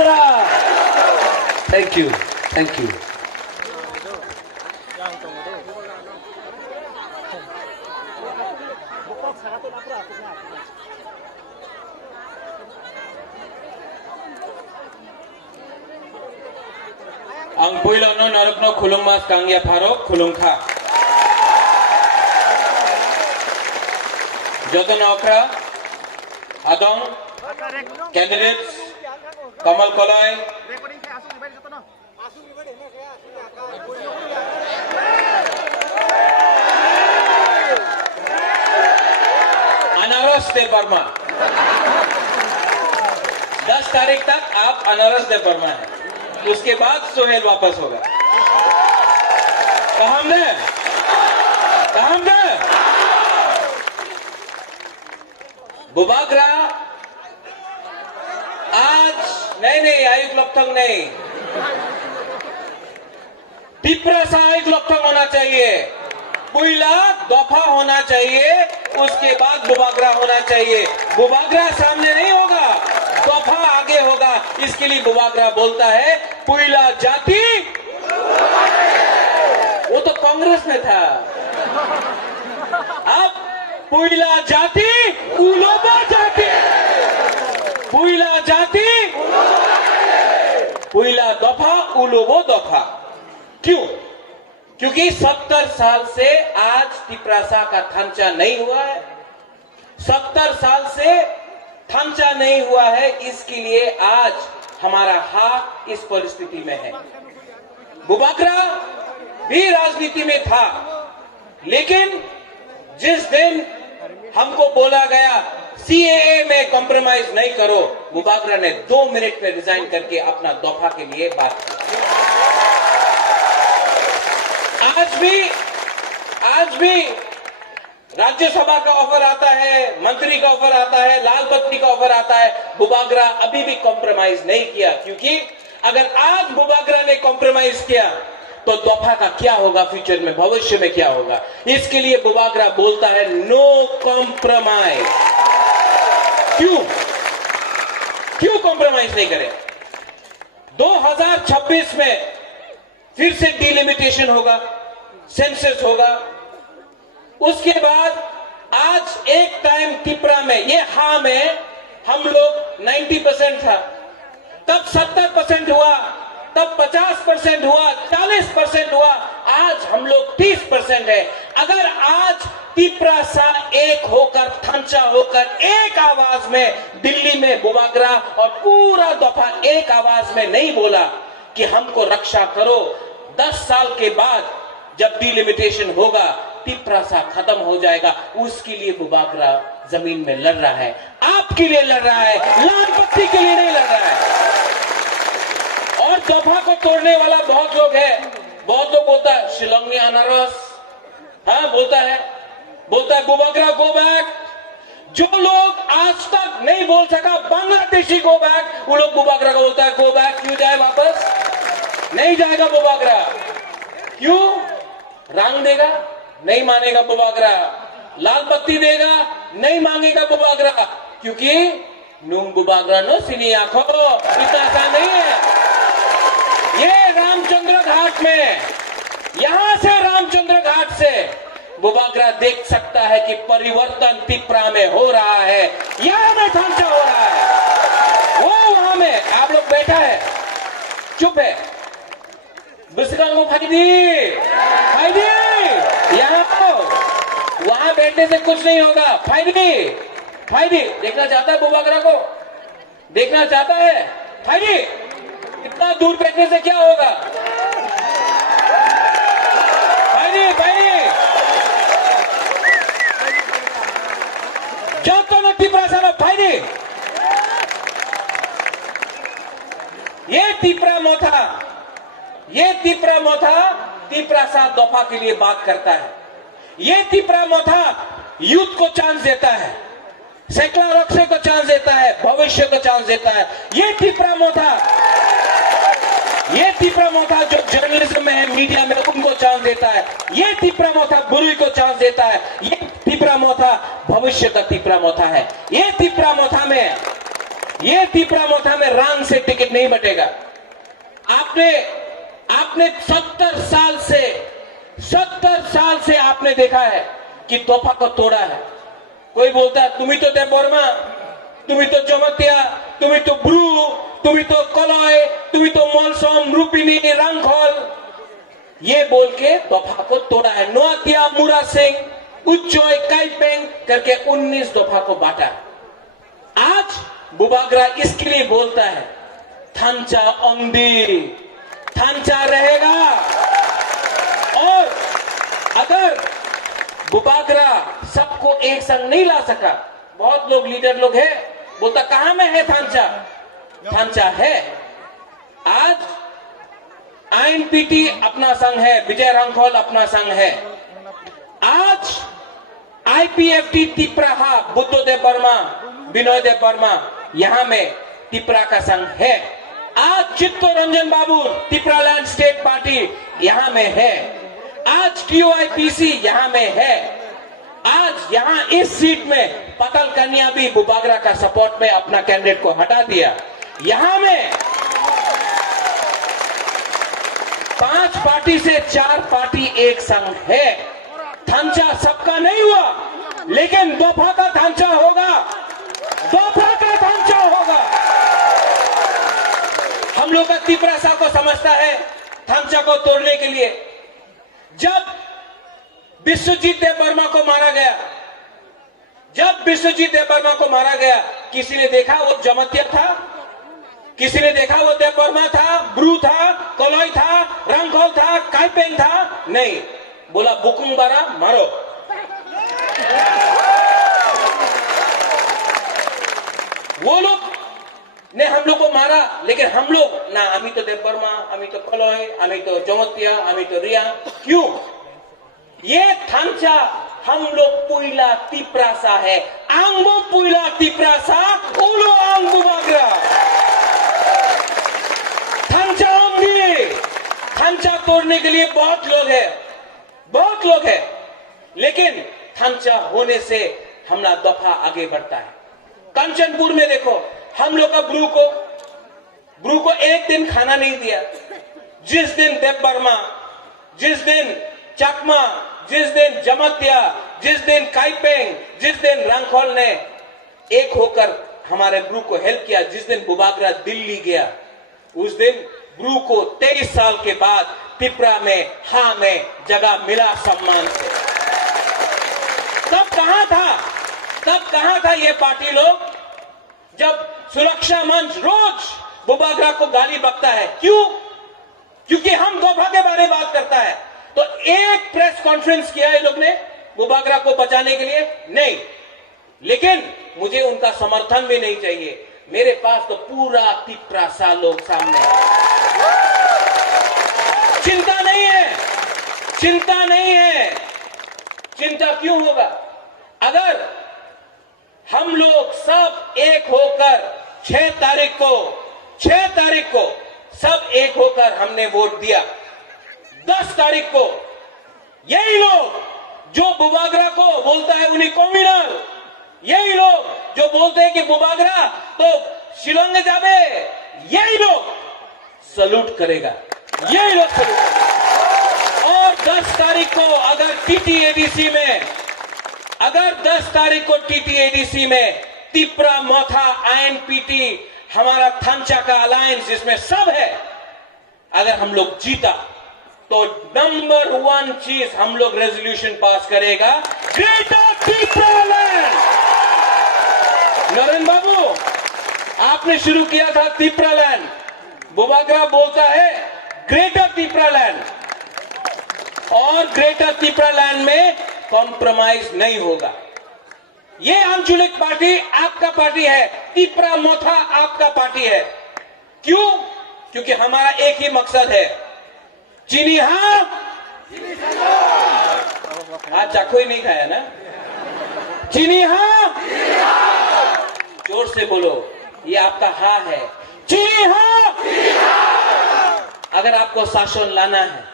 Bubagra. Thank you, thank you. Ang puilang no narukno khulung mas kangya pharok khulung kha. Joton Okra, Adong, candidates, Kamal Kolai, अनारस दे वर्मा। 10 तारीख तक आप अनारस दे वर्मा हैं, उसके बाद सोहेल वापस होगा। कहाँ हमने बुबागरा आज नहीं आयुक्त लोकथंग नहीं, तिप्रासा आयुक्त लोकथंग होना चाहिए, पुइला दफा होना चाहिए, उसके बाद बुबागरा होना चाहिए। बुबागरा सामने नहीं होगा, दफा आगे होगा। इसके लिए बुबागरा बोलता है पुइला जाति, वो तो कांग्रेस में था। अब पुइला जाति उलोबो जाति, पुइला जाति पुइला दफा उलोबो दफा। क्यों? क्योंकि 70 साल से आज तिप्रासा का थमचा नहीं हुआ है, 70 साल से थमचा नहीं हुआ है। इसके लिए आज हमारा हाथ इस परिस्थिति में है। बुबागरा भी राजनीति में था, लेकिन जिस दिन हमको बोला गया सीएए में कॉम्प्रोमाइज नहीं करो, बुबागरा ने 2 मिनट में रिजाइन करके अपना दफा के लिए बात की। आज भी राज्यसभा का ऑफर आता है, मंत्री का ऑफर आता है, लाल बत्ती का ऑफर आता है, बुबागरा अभी भी कॉम्प्रोमाइज नहीं किया। क्योंकि अगर आज बुबागरा ने कॉम्प्रोमाइज किया तो दफा का क्या होगा, फ्यूचर में भविष्य में क्या होगा। इसके लिए बुबागरा बोलता है नो कॉम्प्रोमाइज। क्यों कॉम्प्रोमाइज नहीं करें? 2026 में फिर से डिलिमिटेशन होगा, सेंसस होगा। उसके बाद आज एक टाइम तिप्रा में ये हाँ में हम लोग 90% था, तब 70% हुआ, तब 50% हुआ, 40% हुआ, आज हम लोग 30% है। अगर आज तिप्रासा एक होकर, थमचा होकर, एक आवाज में दिल्ली में बुबागरा और पूरा दफा एक आवाज में नहीं बोला कि हमको रक्षा करो, 10 साल के बाद जब डिलिमिटेशन होगा तिप्रासा खत्म हो जाएगा। उसके लिए बुबागरा जमीन में लड़ रहा है, आपके लिए लड़ रहा है, लाल बत्ती के लिए नहीं लड़ रहा है। और दफा को तोड़ने वाला बहुत लोग है, बहुत लोग बोलता है शिलोंग में अनारस, हाँ बोलता है बुबागरा गो बैक। जो लोग आज तक नहीं बोल सका बांग्लादेशी गो बैक, वो लोग बुबागरा को बोलता है गो बैक। क्यों जाए वापस? नहीं जाएगा बुबागरा। क्यों? रंग देगा, नहीं मानेगा बुबागरा। लाल बत्ती देगा, नहीं मांगेगा बुबागरा। क्योंकि नूंग बुबागरा नो सिनी आंखों, इतना आसान नहीं है। ये रामचंद्र घाट में, यहां से रामचंद्र घाट से बुबागरा देख सकता है कि परिवर्तन तिप्रा में हो रहा है, यहां में थमचा हो रहा है। वो वहां में आप लोग बैठा है, चुप है, बिस्कांगो फायदी यहाँ वहां बैठने से कुछ नहीं होगा। फायदी देखना चाहता है बुबागरा को, देखना चाहता है फायदी, इतना दूर बैठने से क्या होगा? फायदी जब तो न तिप्रासा में फायदी, ये तिप्रा मोथा तिप्रासा दफा के लिए बात करता है। ये तिप्रा मोथा यूथ को चांस देता है, सेकला रक्से को चांस देता है, भविष्य को चांस देता है। ये तिप्रा मोथा जो जर्नलिज्म में है, मीडिया में, उनको चांस देता है। ये तिप्रा मोथा बुरी को चांस देता है। ये तिप्रा मोथा भविष्य का तिप्रा मोथा है। ये तिप्रा मोथा में ये तिपरा मोथा में रंग से टिकट नहीं बटेगा। आपने 70 साल से आपने देखा है कि तोहफा को तोड़ा है। कोई बोलता है तुम्ही तो देवबर्मा, तुम्ही तो जमतिया, तुम्ही तो ब्रू, तुम्ही तो कलय, तुम्ही तो मलसम, रूपिनी, रंगखोल, ये बोल के तोहफा को तोड़ा है। नोआतिया, मुरा सिंह, उच्चोय, काइपेंग करके 19 दफा को बांटा है। आज बुबागरा इसके लिए बोलता है थांचा ओंदी, थांचा रहेगा। और अगर बुबागरा सबको एक संग नहीं ला सका, बहुत लोग लीडर लोग है बोलता कहां में है थांचा, थांचा है। आज आईएनपीटी अपना संघ है, विजय रंगखोल अपना संघ है। आज आईपीएफटी तिपराहा, बुद्धदेव वर्मा, विनोय देव वर्मा, यहां में तिपरा का संघ है। आज चित्तरंजन बाबू तिपरालैंड स्टेट पार्टी यहां में है। आज टीओआईपीसी यहां में है। आज यहां इस सीट में पतल कन्या भी बुबागरा का सपोर्ट में अपना कैंडिडेट को हटा दिया। यहां में 5 पार्टी से 4 पार्टी एक संघ है। थांचा सबका नहीं हुआ, लेकिन दोफा का थांचा होगा, दोफा का थांचा होगा। हम लोग का तिपरा साहब को समझता है थांचा को तोड़ने के लिए। जब विश्वजीत देव वर्मा को मारा गया, जब विश्वजीत देव वर्मा को मारा गया, किसी ने देखा वो जमतिया था? किसी ने देखा वो देव वर्मा था, ब्रू था, कोलोई था, रंगखोल था, काइपेंग था? नहीं। बोला बुकुंग बारा मारो। वो लोग ने हम लोग को मारा, लेकिन हम लोग ना, अमी तो देव वर्मा, अमी तो कोलोई, अमी तो जमतिया, अमी तो रिया। क्यों? ये थांचा हम लोग पुइला तिपरासा है। आंगो पुइला तिपरासा, उलो आंग बुबागरा। थांचा होंगे। थांचा तोड़ने के लिए बहुत लोग हैं, बहुत लोग हैं, लेकिन थांचा होने से हमारा दफा आगे बढ़ता है। कंचनपुर में देखो, हम लोग का ब्रू को एक दिन खाना नहीं दिया। जिस दिन देव वर्मा, जिस दिन चकमा, जिस दिन जमतिया, जिस दिन काइपेंग, जिस दिन रंगखोल ने एक होकर हमारे ब्रू को हेल्प किया, जिस दिन बुबागरा दिल्ली गया, उस दिन ब्रू को 23 साल के बाद तिपरा में, हाँ में जगह मिला सम्मान से। तब कहां था ये पार्टी लोग? जब सुरक्षा मंच रोज बुबागरा को गाली बकता है। क्यों? क्योंकि हम दोफा के बारे में बात करता है। तो एक प्रेस कॉन्फ्रेंस किया ये लोग ने बुबागरा को बचाने के लिए? नहीं। लेकिन मुझे उनका समर्थन भी नहीं चाहिए। मेरे पास तो पूरा तिपरा सा लोग सामने है। चिंता नहीं है, चिंता नहीं है। चिंता क्यों होगा? अगर हम लोग सब एक होकर 6 तारीख को सब एक होकर हमने वोट दिया, 10 तारीख को यही लोग जो बुबागरा को बोलता है उन्हीं कॉम्युनल, यही लोग जो बोलते हैं कि बुबागरा तो शिलोंग जाबे, यही लोग सलूट करेगा, यही लोग सलूट। और 10 तारीख को अगर टीटीएडीसी में तिपरा मोथा आईएनपीटी हमारा थांचा का अलायंस जिसमें सब है, अगर हम लोग जीता तो नंबर 1 चीज हम लोग रेजोल्यूशन पास करेगा, ग्रेटर तिपरालैंड। नरेंद्र बाबू, आपने शुरू किया था तिपरालैंड, बुबागरा बोलता है ग्रेटर तिपरालैंड, और ग्रेटर तिपरालैंड में कॉम्प्रोमाइज नहीं होगा। ये आंचलिक पार्टी आपका पार्टी है, तिपरा मोथा आपका पार्टी है। क्यों? क्योंकि हमारा एक ही मकसद है, चीनी हाँ, आज चाको ही नहीं खाया ना, चीनी हाँ, जोर से बोलो, ये आपका हाँ है, चीनी हाँ। अगर आपको शासन लाना है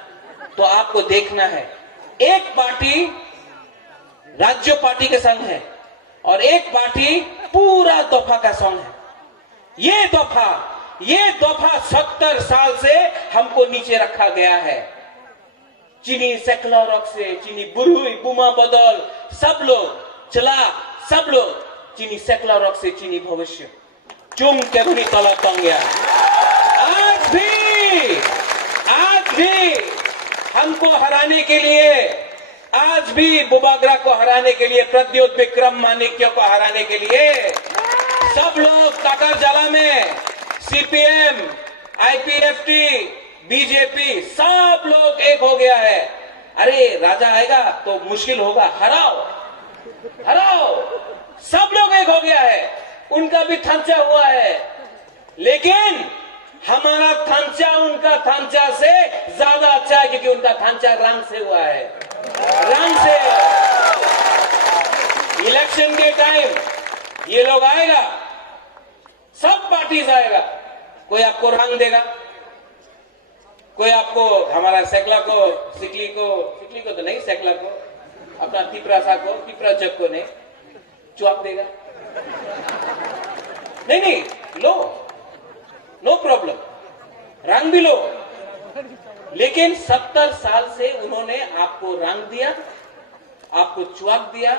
तो आपको देखना है, एक पार्टी राज्य पार्टी के संग है और एक पार्टी पूरा दफा का संग है। ये दफा 70 साल से हमको नीचे रखा गया है। चीनी सेक्युलर से चीनी बुरुई बुमा बदल सब लोग चला, सब लोग चीनी सेक्युलर से चीनी भविष्य चुम के भनी तला तंग्या। आज भी हमको हराने के लिए, आज भी बुबागरा को हराने के लिए, प्रद्योत विक्रम माणिक्य को हराने के लिए सब लोग काकर जला में सीपीएम, आईपीएफटी, बीजेपी सब लोग एक हो गया है। अरे राजा आएगा तो मुश्किल होगा, हराओ, सब लोग एक हो गया है। उनका भी थांचा हुआ है, लेकिन हमारा थांचा उनका थांचा से ज्यादा अच्छा है, क्योंकि उनका थांचा रंग से हुआ है, रंग से। इलेक्शन के टाइम ये लोग आएगा, सब पार्टीज आएगा, कोई आपको रंग देगा, कोई आपको हमारा सेकला को सिकली को तो नहीं, सेकला को अपना तिपरासा को, तिपराजक को नहीं चौक देगा। नहीं लो, नो प्रॉब्लम, रंग भी लो, लेकिन 70 साल से उन्होंने आपको रंग दिया, आपको चौक दिया,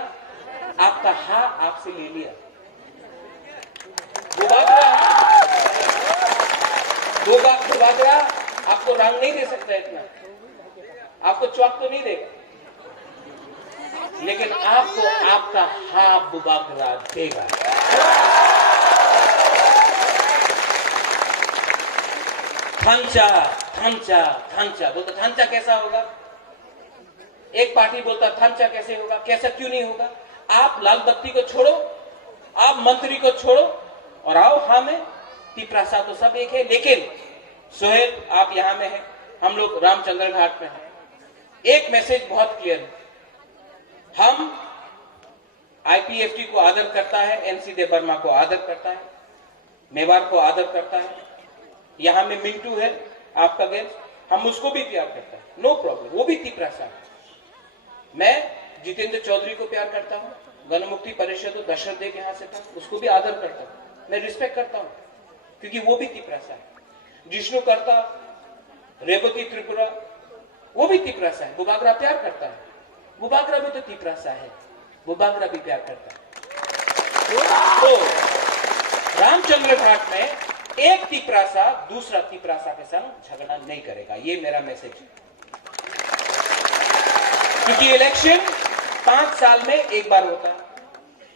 आपका हा आपसे ले लिया। बुबागरा आपको रंग नहीं दे सकता इतना, आपको चौक तो नहीं देगा, लेकिन आपको आपका हा बुबागरा देगा। थांचा बोलता, थांचा कैसा होगा? एक पार्टी बोलता थांचा कैसे होगा, कैसा क्यों नहीं होगा? आप लाल बत्ती को छोड़ो, आप मंत्री को छोड़ो और आओ हाँ में, तिपरासा तो सब एक है। लेकिन सोहेल आप यहां में हैं, हम लोग रामचंद्र घाट में हैं। एक मैसेज बहुत क्लियर है, हम आईपीएफटी को आदर करता है, एनसी देव वर्मा को आदर करता है, मेवाड़ को आदर करता है। यहां में मिंटू है आपका गेस्ट, हम उसको भी प्यार करता है, नो प्रॉब्लम, वो भी तिपरासा है। मैं जितेंद्र चौधरी को प्यार करता हूं, गणमुक्ति परिषद दशरथ देव यहां से था, उसको भी आदर करता हूं, मैं रिस्पेक्ट करता हूं, क्योंकि वो भी तिपरासा है। जिष्णु करता, रेवती त्रिपुरा, वो भी तिपरासा है। बुबागरा प्यार करता है, बुबागरा भी तो तिपरासा है, बुबागरा भी प्यार करता है। तो रामचंद्र घाट में एक तिपरासा दूसरा तिपरासा के संग झगड़ा नहीं करेगा, ये मेरा मैसेज है। क्योंकि इलेक्शन 5 साल में एक बार होता है,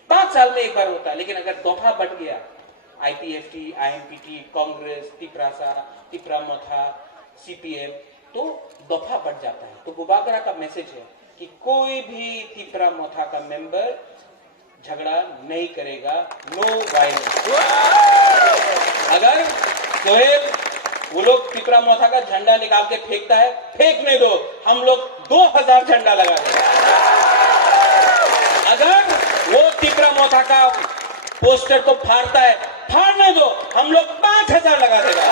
5 साल में एक बार होता है, लेकिन अगर दफा बढ़ गया, आईपीएफटी, आईएमपीटी, कांग्रेस, तिपरासा, तिपरामोथा, सीपीएम, तो दफा बढ़ जाता है। तो बुबागरा का मैसेज है कि कोई भी तिपरामोथा का मेंबर झगड़ा नहीं करेगा, नो वायलेंस। अगर सोहेल वो लोग तिपरामोथा का झंडा निकाल के फेंकता है, फेंकने दो, हम लोग 2000 झंडा लगा देंगे। अगर वो तिपरामोथा का पोस्टर को फाड़ता है, फाड़ने दो, हम लोग 5000 लगा देगा।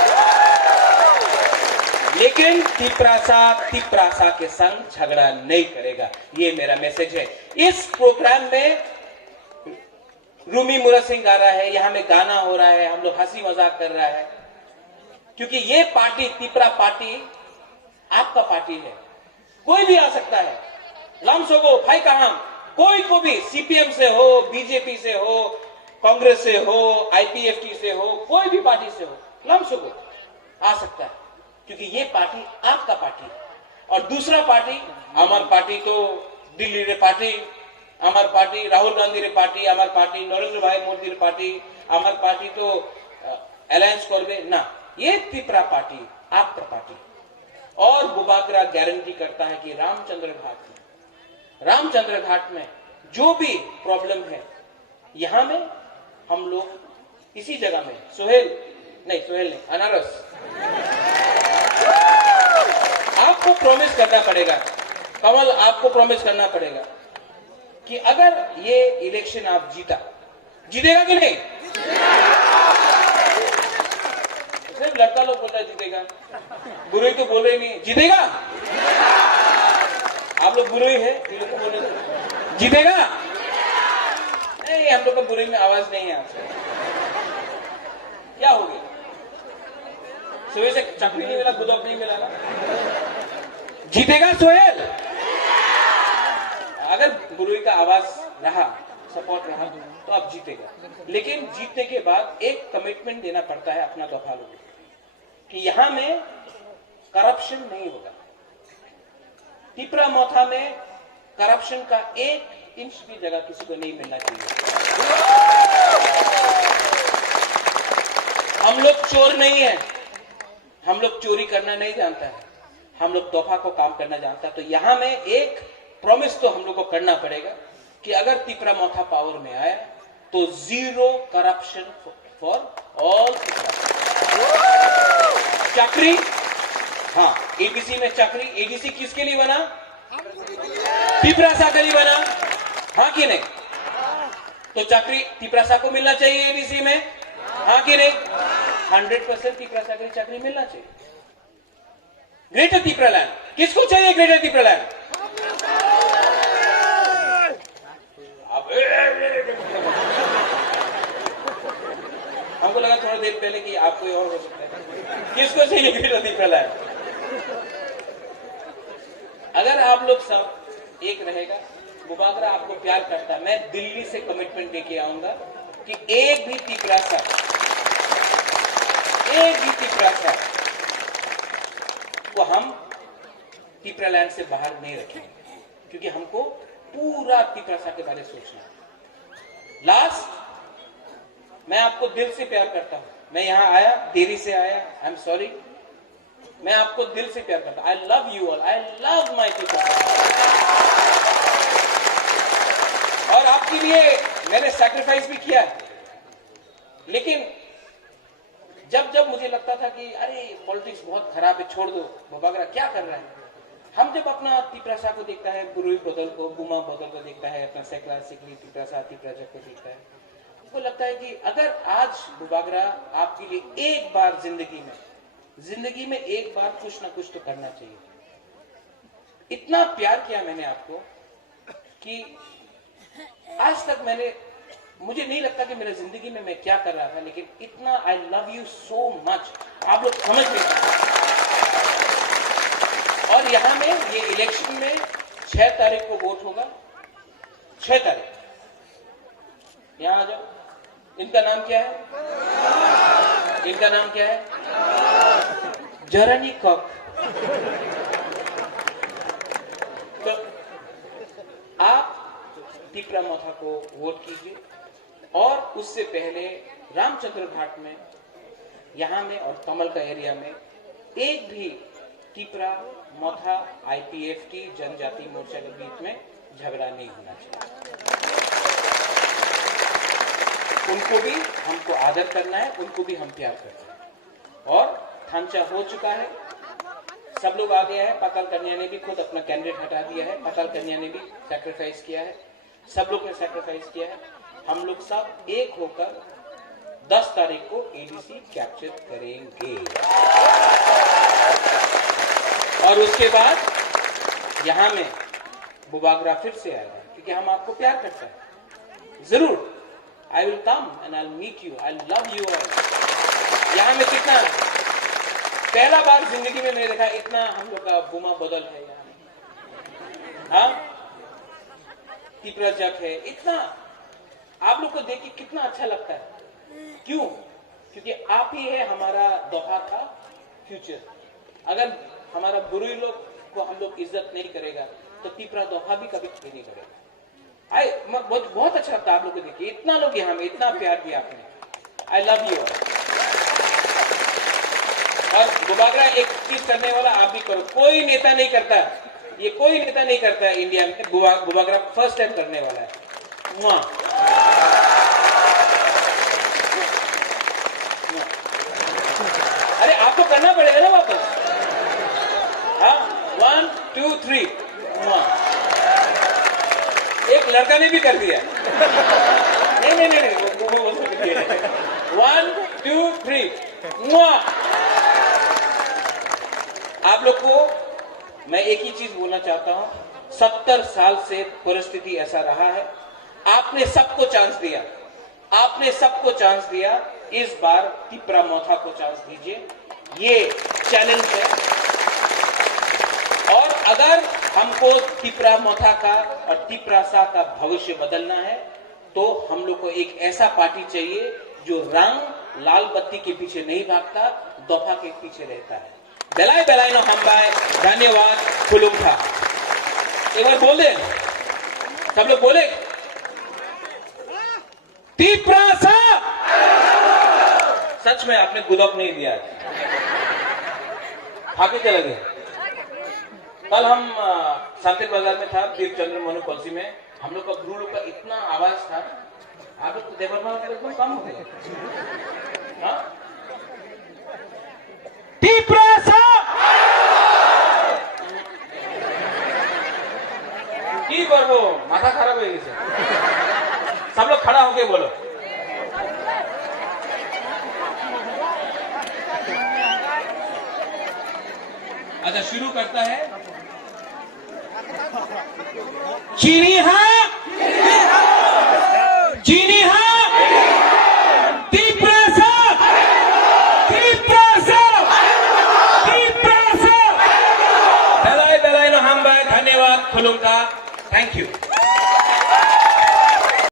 लेकिन तिपरासा के संग झगड़ा नहीं करेगा, ये मेरा मैसेज है। इस प्रोग्राम में रूमी मुरा सिंह गा रहा है, यहां में गाना हो रहा है, हम लोग हंसी मजाक कर रहा है, क्योंकि ये पार्टी, तिपरा पार्टी आपका पार्टी है, कोई भी आ सकता है। लामसोगो भाई कहां, कोई को भी, सीपीएम से हो, बीजेपी से हो, कांग्रेस से हो, आईपीएफटी से हो, कोई भी पार्टी से हो, लामसोगो आ सकता है, क्योंकि ये पार्टी आपका पार्टी है। और दूसरा पार्टी, हमार पार्टी तो दिल्ली रे पार्टी, हमार पार्टी राहुल गांधी रे पार्टी, हमार पार्टी नरेंद्र भाई मोदी रे पार्टी, हमार पार्टी तो अलायंस करबे ना, ये तिपरा पार्टी आपका पार्टी। और बुबागरा गारंटी करता है कि रामचंद्र घाट में जो भी प्रॉब्लम है, यहां में हम लोग इसी जगह में, सोहेल नहीं, अनारस, आपको प्रॉमिस करना पड़ेगा, कमल आपको प्रॉमिस करना पड़ेगा कि अगर ये इलेक्शन आप जीतेगा कि नहीं? सिर्फ लड़का लोग बोलता है जीतेगा, बुरुई तो बोल रहे नहीं, जीतेगा? आप लोग बुरुई है, ये लोग बोले जीतेगा? नहीं, हम लोग का बुरुई में आवाज नहीं है आपसे। क्या हो गया? सुबह से चक्री नहीं मिला, गुदौक नहीं मिला ना। जीतेगा सोहेल। अगर बुरुई का आवाज रहा, सपोर्ट रहा तो अब जीतेगा। लेकिन जीतने के बाद एक कमिटमेंट देना पड़ता है अपना दफा लोगों कि यहां में करप्शन नहीं होगा। तिपरा मोथा में करप्शन का 1 इंच भी जगह किसी को नहीं मिलना चाहिए। हम लोग चोर नहीं है, हम लोग चोरी करना नहीं जानता है, हम लोग दफा को काम करना जानता है। तो यहां में एक प्रॉमिस तो हम लोग को करना पड़ेगा कि अगर तिपरा मोथा पावर में आया तो 0 करप्शन फॉर ऑल। चक्री, हाँ, एडीसी में चक्री। एडीसी किसके लिए बना? तिपरासा के लिए बना, हाँ कि नहीं? तो चक्री तिपरासा को मिलना चाहिए एडीसी में, हाँ कि नहीं? 100% तिपरासा के लिए चक्री मिलना चाहिए। ग्रेटर तिपरालैंड किसको चाहिए? ग्रेटर तिपरालैंड। अब हमको लगा थोड़ा देर पहले कि आप कोई और हो सकता है। किसको चाहिए ग्रेटर तिपरालैंड? अगर आप लोग सब एक रहेगा, बुबागरा आपको प्यार करता है, मैं दिल्ली से कमिटमेंट लेके आऊंगा कि एक भी तिपरासा को हम तिपरालैंड से बाहर नहीं रखेंगे, क्योंकि हमको पूरा तिपरासा के बारे में सोचना है। लास्ट, मैं आपको दिल से प्यार करता हूं। मैं यहां आया, देरी से आया, आई एम सॉरी। मैं आपको दिल से प्यार करता हूं। आई love you all, I love my people. और आपके लिए मैंने सैक्रिफाइस भी किया है। लेकिन जब जब मुझे लगता था कि अरे पॉलिटिक्स बहुत खराब है, छोड़ दो, बुबागरा क्या कर रहा है, हम जब अपना तिपरासा को देखता है, बुरुई बदल को, बुमा बदल को देखता है, अपना सेकला सिकली तिपरासा तिपराजा को देखता है, उसको लगता है कि अगर आज बुबागरा आपके लिए एक बार जिंदगी में एक बार कुछ ना कुछ तो करना चाहिए। इतना प्यार किया मैंने आपको कि आज तक मुझे नहीं लगता कि मेरा जिंदगी में मैं क्या कर रहा था, लेकिन इतना आई लव यू सो मच, आप लोग समझ नहीं पाते। और यहां में ये इलेक्शन में 6 तारीख को वोट होगा। 6 तारीख, यहां आ जाओ। इनका नाम क्या है? इनका नाम क्या है? जरानी कॉक। तो आप तिपरा मोथा को वोट कीजिए। और उससे पहले रामचंद्र घाट में, यहां में और कमल का एरिया में एक भी तिपरा मोथा आईपीएफटी जनजाति मोर्चा के बीच में झगड़ा नहीं होना चाहिए। उनको भी हमको आदर करना है, उनको भी हम प्यार करते हैं। और थांचा हो चुका है, सब लोग आ गया है। पाताल कन्या ने भी खुद अपना कैंडिडेट हटा दिया है, पाताल कन्या ने भी सैक्रिफाइस किया है, सब लोग ने सैक्रिफाइस किया है। हम लोग सब एक होकर 10 तारीख को एडीसी कैप्चर करेंगे। और उसके बाद यहां में बुबागरा फिर से आएगा, क्योंकि हम आपको प्यार करते हैं। जरूर I will come and I will meet you, I love you all. यहां में कितना, पहला बार जिंदगी में मैंने देखा इतना हम लोग का बुमा बदल है यहाँ में। हाँ, तिपरा जग है, इतना आप लोग को देख के कितना अच्छा लगता है। क्यों? क्योंकि आप ही है हमारा दोहा का फ्यूचर। अगर हमारा बुरुई लोग को हम लोग इज्जत नहीं करेगा तो तिपरा दोहा भी कभी नहीं करेगा। बहुत अच्छा लगता है आप लोग को देखिए, इतना लोग यहाँ में इतना प्यार किया आपने। आई लव यू। और बुबागरा एक चीज करने वाला आप भी करो, कोई नेता नहीं करता, ये कोई नेता नहीं करता है इंडिया में। बुबागरा फर्स्ट टाइम करने वाला है। अरे आपको करना पड़ेगा ना वापस। हाँ, 1 2 3। एक लड़का ने भी कर दिया। नहीं, वो 1 2 3। आप लोग को मैं एक ही चीज बोलना चाहता हूं, 70 साल से परिस्थिति ऐसा रहा है। आपने सबको चांस दिया, आपने सबको चांस दिया। इस बार तिप्रा मोथा को चांस दीजिए, ये चैलेंज है। और अगर हमको तिप्रा मोथा का और तिप्रासा का भविष्य बदलना है तो हम लोग को एक ऐसा पार्टी चाहिए जो रंग लाल बत्ती के पीछे नहीं भागता, दफा के पीछे रहता है। बेलाय बेलाय नो हमबाय, धन्यवाद, खुलुमखा। एक बार बोल दे, सब लोग बोले, तिप्रासा। सच में आपने गुदक नहीं दिया, आगे चले गए। कल हम सांतिक बाजार में था, दीप चंद्र मनु कलसी में, हम लोग का ब्रू लोग का इतना आवाज था, आप लोग तो देवरमान का एकदम कम हो गया। हाँ? तिप्रासा की करबो, माथा खराब हो गई। सब लोग खड़ा होके बोलो। अच्छा, शुरू करता है। चीनी हाँ, चीनी हाँ, तिप्रासा, तिप्रासा, तिप्रासा। बेलाय बेलाय नो हमबाय, धन्यवाद, खुलुमका, थैंक यू।